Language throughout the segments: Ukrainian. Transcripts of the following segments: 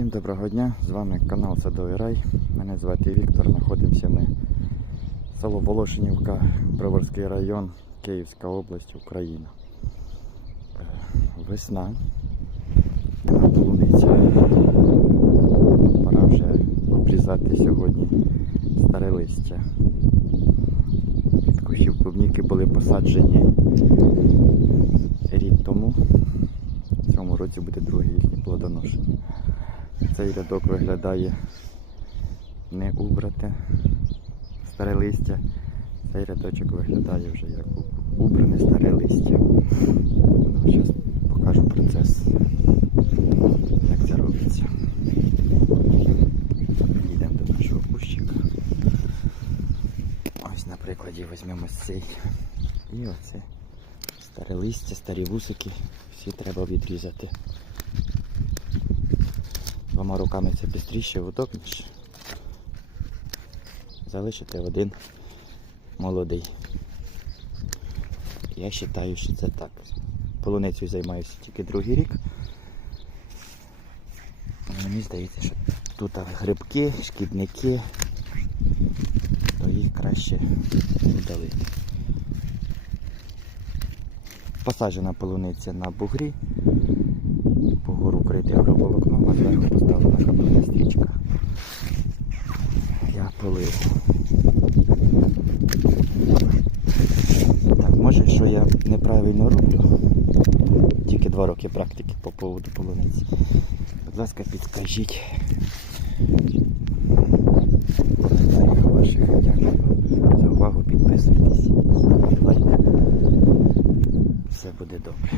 Всім доброго дня, з вами канал Садовий Рай. Мене звати Віктор. Знаходимося ми в село Волошинівка, Броварський район, Київська область, Україна. Е, Весна. На полуниця. Пора вже обрізати сьогодні старе листя. Від кущів клубніки були посаджені рік тому. В цьому році буде друге їхнє плодоношення. Цей рядок виглядає не убрате старе листя. Цей рядочок виглядає вже як убране старе листя. Зараз покажу процес, як це робиться. Йдемо до нашого кущика. Ось на прикладі візьмемо цей. І оце старе листя, старі вусики. Всі треба відрізати. Двома руками це швидше, удобніше. Залишити один молодий. Я вважаю, що це так. Полуницею займаюся тільки другий рік. Мені здається, що тут грибки, шкідники, то їх краще удалити. Посаджена полуниця на бугрі, Я. Так, може, що я неправильно роблю? Тільки два роки практики по поводу полуниці. Будь ласка, ваших. Дякую за увагу. Підписуйтесь, ставте лайк. Все буде добре.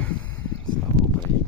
Слава Україні!